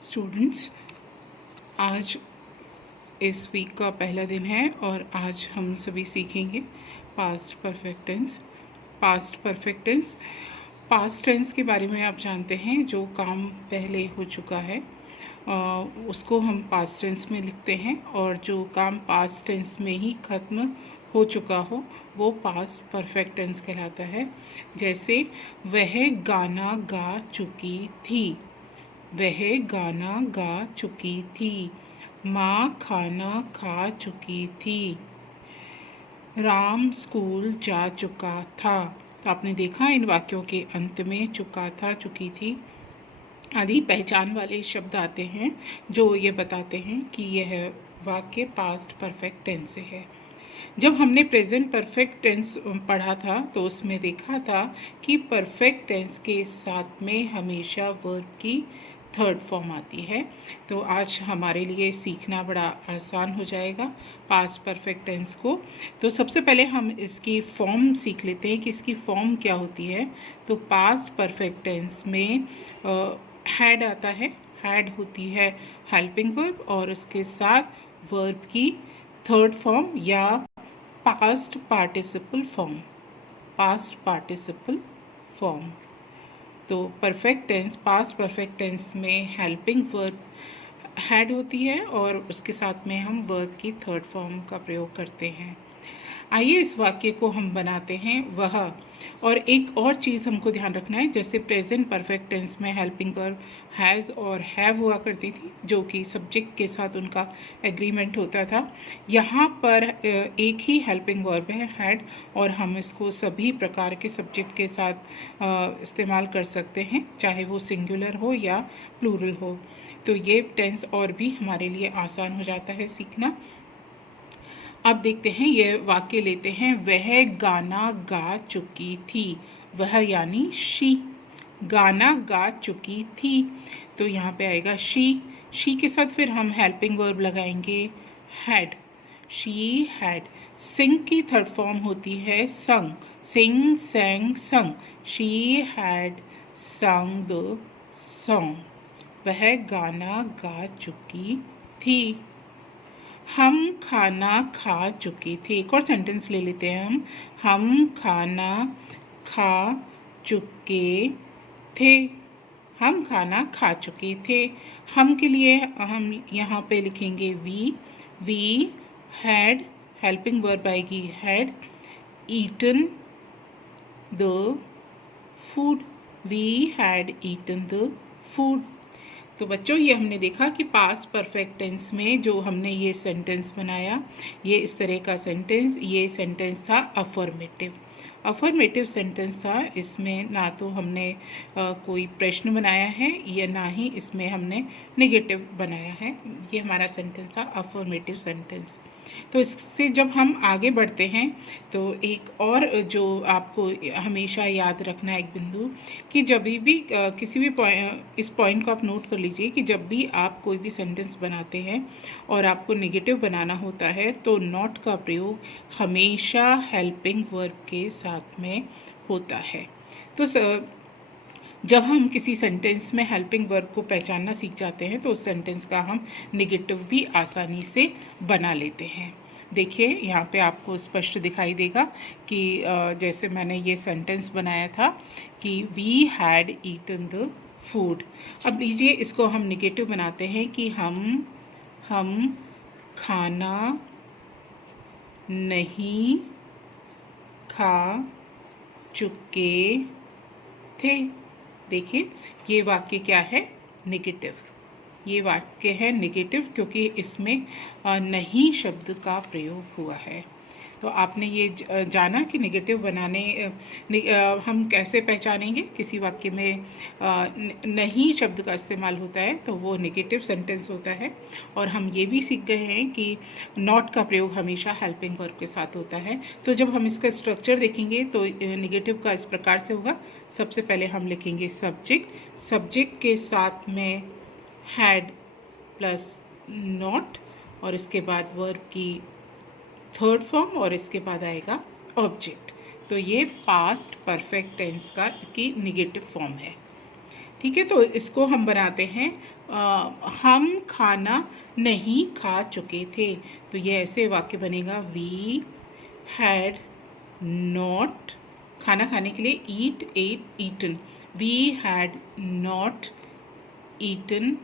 Students, आज इस week का पहला दिन है और आज हम सभी सीखेंगे past perfect tense. Past tense के बारे में आप जानते हैं, जो काम पहले हो चुका है उसको हम पास्ट टेंस में लिखते हैं, और जो काम पास्ट टेंस में ही ख़त्म हो चुका हो वो पास्ट परफेक्ट टेंस कहलाता है। जैसे वह गाना गा चुकी थी, वह गाना गा चुकी थी। माँ खाना खा चुकी थी। राम स्कूल जा चुका था। तो आपने देखा इन वाक्यों के अंत में चुका था, चुकी थी आदि पहचान वाले शब्द आते हैं जो ये बताते हैं कि यह वाक्य पास्ट परफेक्ट टेंस से है। जब हमने प्रेजेंट परफेक्ट टेंस पढ़ा था तो उसमें देखा था कि परफेक्ट टेंस के साथ में हमेशा वर्ब की थर्ड फॉर्म आती है। तो आज हमारे लिए सीखना बड़ा आसान हो जाएगा पास्ट परफेक्ट टेंस को। तो सबसे पहले हम इसकी फॉर्म सीख लेते हैं कि इसकी फॉर्म क्या होती है। तो पास्ट परफेक्ट टेंस में हैड आता है, हैड होती है हेल्पिंग वर्ब, और उसके साथ वर्ब की थर्ड फॉर्म या पास्ट पार्टिसिपल फॉर्म। तो perfect tense, past perfect tense में हेल्पिंग वर्ब हैड होती है और उसके साथ में हम वर्ब की थर्ड फॉर्म का प्रयोग करते हैं। आइए इस वाक्य को हम बनाते हैं वह। और एक और चीज़ हमको ध्यान रखना है, जैसे प्रेजेंट परफेक्ट टेंस में हेल्पिंग वर्ब हैज़ और हैव हुआ करती थी, जो कि सब्जेक्ट के साथ उनका एग्रीमेंट होता था। यहाँ पर एक ही हेल्पिंग वर्ब है हैड, और हम इसको सभी प्रकार के सब्जेक्ट के साथ इस्तेमाल कर सकते हैं, चाहे वो सिंगुलर हो या प्लूरल हो। तो ये टेंस और भी हमारे लिए आसान हो जाता है सीखना। अब देखते हैं, ये वाक्य लेते हैं। वह गाना गा चुकी थी, वह यानी शी, गाना गा चुकी थी, तो यहाँ पे आएगा शी के साथ फिर हम हेल्पिंग वर्ब लगाएंगे हैड, शी हैड। सिंग की थर्ड फॉर्म होती है संग, सिंग सैंग संग, शी हैड संग द सॉन्ग, वह गाना गा चुकी थी। हम खाना खा चुके थे। एक और सेंटेंस ले लेते हैं हम खाना खा चुके थे, हम खाना खा चुके थे। हम के लिए हम यहाँ पे लिखेंगे वी हैड, हेल्पिंग वर्ब आएगी had eaten the food, we had eaten the food. तो बच्चों, ये हमने देखा कि पास्ट परफेक्ट टेंस में जो हमने ये सेंटेंस बनाया, ये इस तरह का सेंटेंस, ये सेंटेंस था अफर्मेटिव सेंटेंस था। इसमें ना तो हमने कोई प्रश्न बनाया है या ना ही इसमें हमने नेगेटिव बनाया है। ये हमारा सेंटेंस था अफर्मेटिव सेंटेंस। तो इससे जब हम आगे बढ़ते हैं तो एक और जो आपको हमेशा याद रखना है एक बिंदु, कि जब भी किसी भी इस पॉइंट को आप नोट कर लीजिए कि जब भी आप कोई भी सेंटेंस बनाते हैं और आपको नेगेटिव बनाना होता है तो नॉट का प्रयोग हमेशा हेल्पिंग वर्ब के साथ में होता है। तो जब हम किसी सेंटेंस में हेल्पिंग वर्ब को पहचानना सीख जाते हैं तो उस सेंटेंस का हम नेगेटिव भी आसानी से बना लेते हैं। देखिए, यहाँ पे आपको स्पष्ट दिखाई देगा कि जैसे मैंने ये सेंटेंस बनाया था कि we had eaten the food. अब लीजिए, इसको हम नेगेटिव बनाते हैं कि हम खाना नहीं खा चुके थे। देखिए, ये वाक्य क्या है? नेगेटिव। ये वाक्य है नेगेटिव क्योंकि इसमें नहीं शब्द का प्रयोग हुआ है। तो आपने ये जाना कि नेगेटिव बनाने हम कैसे पहचानेंगे किसी वाक्य में नहीं शब्द का इस्तेमाल होता है तो वो नेगेटिव सेंटेंस होता है। और हम ये भी सीख गए हैं कि नॉट का प्रयोग हमेशा हेल्पिंग वर्ब के साथ होता है। तो जब हम इसका स्ट्रक्चर देखेंगे तो नेगेटिव का इस प्रकार से होगा। सबसे पहले हम लिखेंगे सब्जेक्ट के साथ में हैड प्लस नॉट, और इसके बाद वर्ब की थर्ड फॉर्म, और इसके बाद आएगा ऑब्जेक्ट। तो ये पास्ट परफेक्ट टेंस की नेगेटिव फॉर्म है। ठीक है, तो इसको हम बनाते हैं हम खाना नहीं खा चुके थे। तो ये ऐसे वाक्य बनेगा, वी हैड नॉट, खाना खाने के लिए eat, ate, eaten, we had not eaten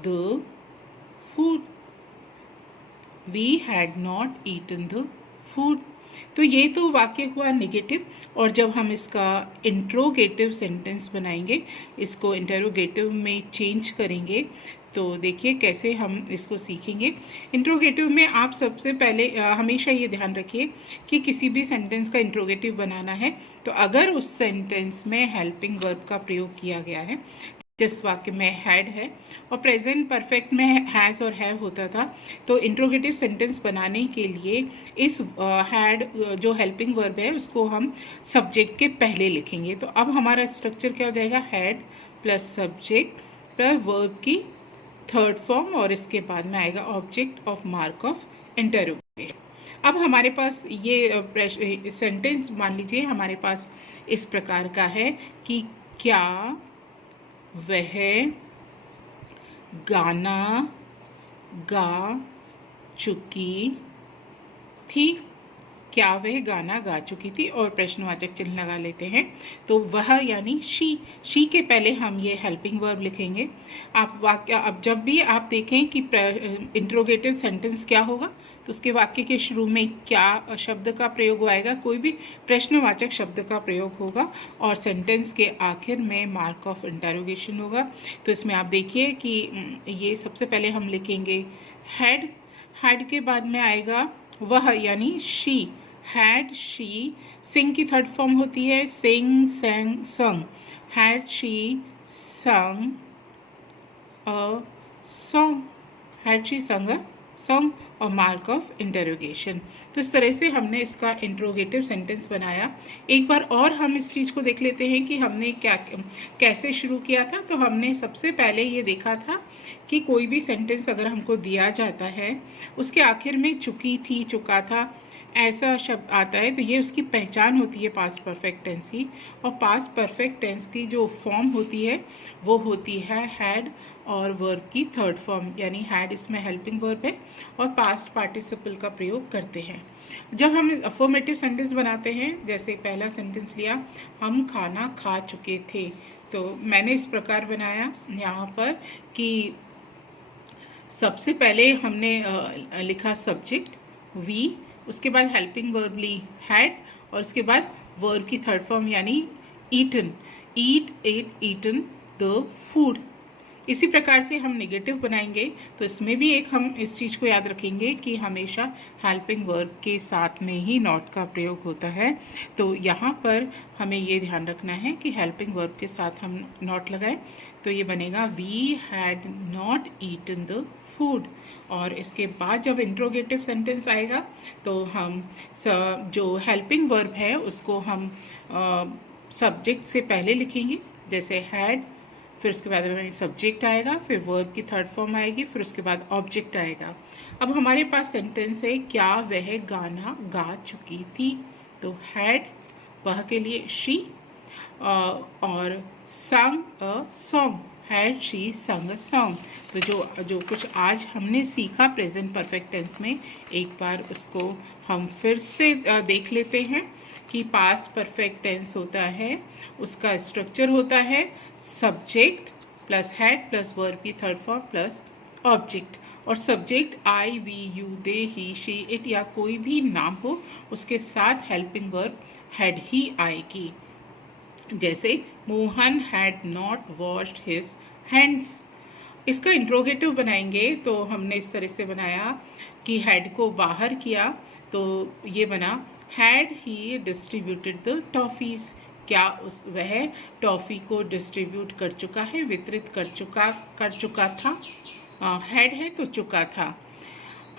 the food, we had not eaten the food. तो ये तो वाक्य हुआ नेगेटिव। और जब हम इसका इंट्रोगेटिव सेंटेंस बनाएंगे, इसको इंटरोगेटिव में चेंज करेंगे, तो देखिए कैसे हम इसको सीखेंगे। इंट्रोगेटिव में आप सबसे पहले हमेशा ये ध्यान रखिए कि किसी भी सेंटेंस का इंट्रोगेटिव बनाना है तो अगर उस सेंटेंस में हेल्पिंग वर्ब का प्रयोग किया गया है, जिस वाक्य में हैड है और प्रेजेंट परफेक्ट में हैज़ और हैव होता था, तो इंट्रोगेटिव सेंटेंस बनाने के लिए इस हैड जो हेल्पिंग वर्ब है उसको हम सब्जेक्ट के पहले लिखेंगे। तो अब हमारा स्ट्रक्चर क्या हो जाएगा, had plus subject plus verb की थर्ड फॉर्म और इसके बाद में आएगा object of mark of interrogation. अब हमारे पास ये सेंटेंस मान लीजिए हमारे पास इस प्रकार का है कि क्या वह गाना गा चुकी थी, क्या वह गाना गा चुकी थी, और प्रश्नवाचक चिन्ह लगा लेते हैं। तो वह यानी शी के पहले हम ये हेल्पिंग वर्ब लिखेंगे। आप वाक्य, अब जब भी आप देखें कि इंट्रोगेटिव सेंटेंस क्या होगा, तो उसके वाक्य के शुरू में क्या शब्द का प्रयोग आएगा, कोई भी प्रश्नवाचक शब्द का प्रयोग होगा, और सेंटेंस के आखिर में मार्क ऑफ इंटरोगेशन होगा। तो इसमें आप देखिए कि ये सबसे पहले हम लिखेंगे हैड, हैड के बाद में आएगा वह यानी शी, हैड शी, सिंग की थर्ड फॉर्म होती है सिंग, सेंग, संग, हैड शी संग अ सॉन्ग, हैड शी संग अ सॉन्ग, और मार्क ऑफ इंटरोगेशन। तो इस तरह से हमने इसका इंट्रोगेटिव सेंटेंस बनाया। एक बार और हम इस चीज़ को देख लेते हैं कि हमने क्या कैसे शुरू किया था। तो हमने सबसे पहले ये देखा था कि कोई भी सेंटेंस अगर हमको दिया जाता है, उसके आखिर में चुकी थी, चुका था, ऐसा शब्द आता है, तो ये उसकी पहचान होती है पास्ट परफेक्ट टेंस की। और पास्ट परफेक्ट टेंस की जो फॉर्म होती है वो होती है हैड और वर्ब की थर्ड फॉर्म, यानी हैड इसमें हेल्पिंग वर्ब है और पास्ट पार्टिसिपल का प्रयोग करते हैं। जब हम अफर्मेटिव सेंटेंस बनाते हैं, जैसे पहला सेंटेंस लिया, हम खाना खा चुके थे, तो मैंने इस प्रकार बनाया यहाँ पर कि सबसे पहले हमने लिखा सब्जेक्ट वी, उसके बाद हेल्पिंग वर्ब ली हैड, और उसके बाद वर्ब की थर्ड फॉर्म यानी eaten, eat, ate, eaten the food. इसी प्रकार से हम नेगेटिव बनाएंगे, तो इसमें भी एक हम इस चीज़ को याद रखेंगे कि हमेशा हेल्पिंग वर्ब के साथ में ही नॉट का प्रयोग होता है। तो यहाँ पर हमें ये ध्यान रखना है कि हेल्पिंग वर्ब के साथ हम नॉट लगाएं, तो ये बनेगा we had not eaten the food. और इसके बाद जब इंट्रोगेटिव सेंटेंस आएगा तो हम जो हेल्पिंग वर्ब है उसको हम सब्जेक्ट से पहले लिखेंगे, जैसे हैड, फिर उसके बाद में सब्जेक्ट आएगा, फिर वर्ब की थर्ड फॉर्म आएगी, फिर उसके बाद ऑब्जेक्ट आएगा। अब हमारे पास सेंटेंस है क्या वह गाना गा चुकी थी, तो हैड वह के लिए शी, और sang a song, had she sung a song। तो जो कुछ आज हमने सीखा प्रेजेंट परफेक्ट टेंस में, एक बार उसको हम फिर से देख लेते हैं कि पास्ट परफेक्ट टेंस होता है, उसका स्ट्रक्चर होता है subject plus had plus verb की थर्ड फॉर्म प्लस ऑब्जेक्ट, और subject I, we, you, they, he, she, it या कोई भी नाम हो उसके साथ हेल्पिंग वर्ब हैड ही आएगी। जैसे Mohan had not washed his hands. इसका इंट्रोगेटिव बनाएंगे तो हमने इस तरह से बनाया कि हैड को बाहर किया, तो ये बना had he distributed the toffees, क्या वह टॉफ़ी को डिस्ट्रीब्यूट कर चुका है, वितरित कर चुका था, हैड है तो चुका था।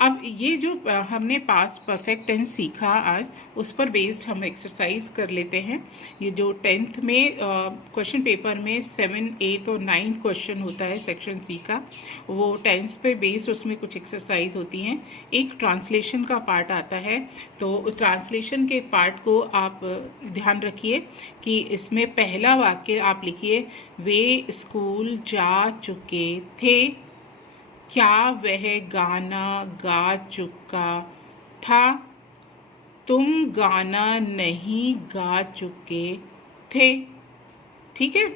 अब ये जो हमने पास्ट परफेक्ट टेंस सीखा आज, उस पर बेस्ड हम एक्सरसाइज कर लेते हैं। ये जो 10th में क्वेश्चन पेपर में 7, 8 और 9th क्वेश्चन होता है सेक्शन सी का, वो टेंस पे बेस्ड उसमें कुछ एक्सरसाइज होती हैं। एक ट्रांसलेशन का पार्ट आता है, तो ट्रांसलेशन के पार्ट को आप ध्यान रखिए कि इसमें पहला वाक्य आप लिखिए, वे स्कूल जा चुके थे। क्या वह गाना गा चुका था? तुम गाना नहीं गा चुके थे। ठीक है,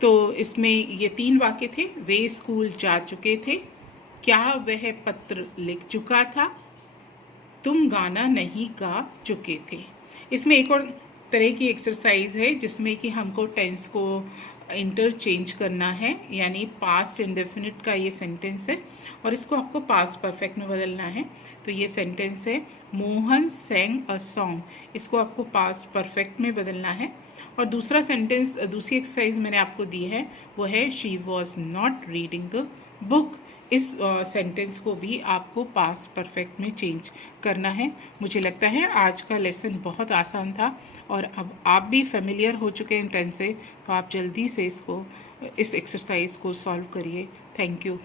तो इसमें ये 3 वाक्य थे। वे स्कूल जा चुके थे, क्या वह पत्र लिख चुका था, तुम गाना नहीं गा चुके थे। इसमें एक और तरह की एक्सरसाइज है जिसमें कि हमको टेंस को इंटरचेंज करना है, यानी पास्ट इंडेफिनिट का ये सेंटेंस है और इसको आपको पास्ट परफेक्ट में बदलना है। तो ये सेंटेंस है, मोहन सैंग अ सॉन्ग, इसको आपको पास्ट परफेक्ट में बदलना है। और दूसरा सेंटेंस, दूसरी एक्सरसाइज मैंने आपको दी है, वो है she was not reading the book. इस सेंटेंस को भी आपको पास्ट परफेक्ट में चेंज करना है। मुझे लगता है आज का लेसन बहुत आसान था और अब आप भी फेमिलियर हो चुके हैं टेंस से, तो आप जल्दी से इस एक्सरसाइज को सॉल्व करिए। Thank you.